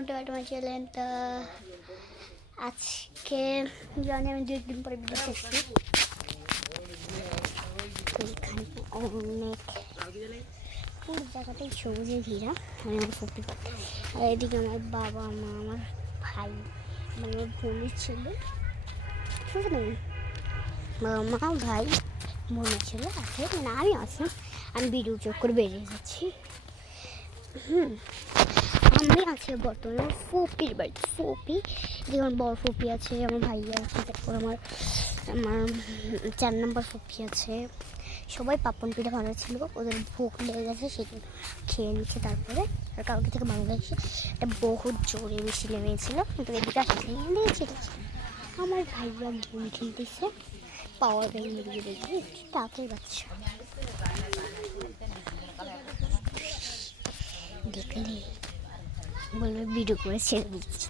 Welcome to back to my channel. তো আজকে জানি আমি 2 দিন পরে ভিডিও করছি। তো এখানে অনেক পুরো জায়গাটাই সবুজে ঘেরা, মানে আমার ফুপি। আর এদিকে আমার বাবা মা, আমার ভাই, মানে আমার বোনের ছেলে, বাবা মা ভাই বোনের ছেলে আছে, মানে আমি আছি। আমি ভিডিও চোখ করে বেরিয়ে যাচ্ছি। আমি আছি বর্তমানে ফুপির বাড়ি। ফুপি যেমন বড় ফুপি আছে, আমার ভাইয়া আছে, তারপর আমার 4 নম্বর ফুপি আছে। সবাই পাপন পিঠা ভালো ছিল, ওদের ভোগ লেগে গেছে, সেগুলো খেয়ে নিচ্ছে। তারপরে আর কালকে থেকে বাংলাদেশে একটা বহুত জোরে বৃষ্টি নেমেছিল, কিন্তু এদিকে আসতে দিয়েছিল। আমার ভাইয়া গেম খেলতেছে, পাওয়ার ব্যাংক দিয়ে দেখি তাড়াতাড়ি বাচ্চা দেখলে বলবে ভিডিও করে ছেড়ে দিচ্ছি,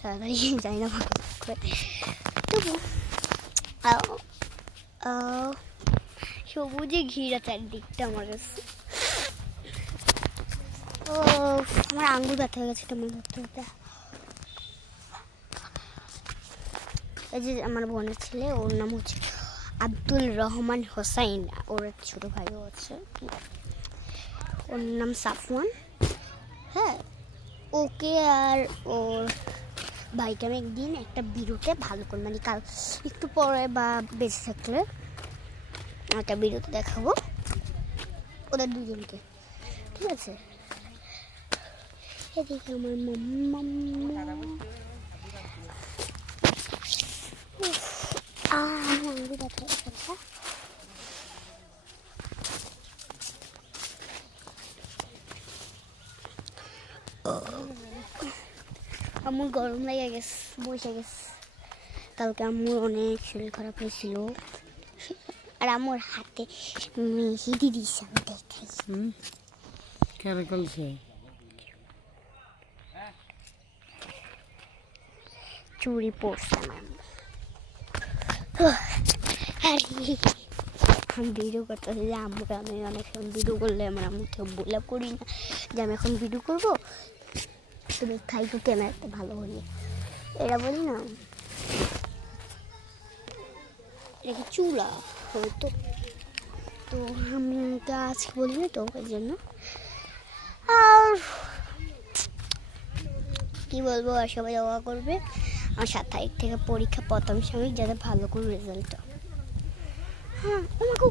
তাড়াতাড়ি যাই না ভালো করে। তবু সবুজে ঘিরা চারদিকটা আমার কাছে। ও আমার আঙ্গুল ব্যথা হয়ে গেছে তোমার ধরতে হতে। এই যে আমার বোনের ছেলে, ওর নাম হচ্ছে আব্দুল রহমান হোসাইন, ওর ছোট ভাইও আছে, ওর নাম সাফওয়ান। হ্যাঁ, ওকে আর ওর ভাইকে আমি একদিন একটা ভিডিওতে ভালো করে, মানে কাল একটু পরে বা বেঁচে থাকলে একটা ভিডিওতে দেখাবো ওদের দুজনকে, ঠিক আছে? এদিকে আমার আমার গরম লেগে গেছে, বসে গেছে। কালকে আম্মুর অনেক শরীর খারাপ হয়েছিল, আর আমার হাতে মেহেদি দিয়েছে, আমি দেখাই। কেন করছে? চুরি পড়ছে আমি ভিডিও করতেছি যে আম্মুকে, আমি অনেক সময় ভিডিও করলে আমার আম্মুকে বলে করি না যে আমি এখন ভিডিও করবো, তুমি খাই তো ক্যামেরাতে ভালো হলে এটা বলি না। এটা কি চুলা হয়তো, তো আমি আজকে বলি না তো ওই জন্য। আর কি বলবো, আর সবাই দোয়া করবে আমার 7 তারিখ থেকে পরীক্ষা, প্রথম সাময়িক, যাতে ভালো করে রেজাল্ট। হ্যাঁ, আমাকে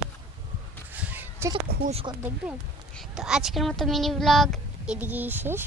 যেটা খোঁজ কর দেখবে। তো আজকের মতো মিনি ব্লগ এদিকেই শেষ।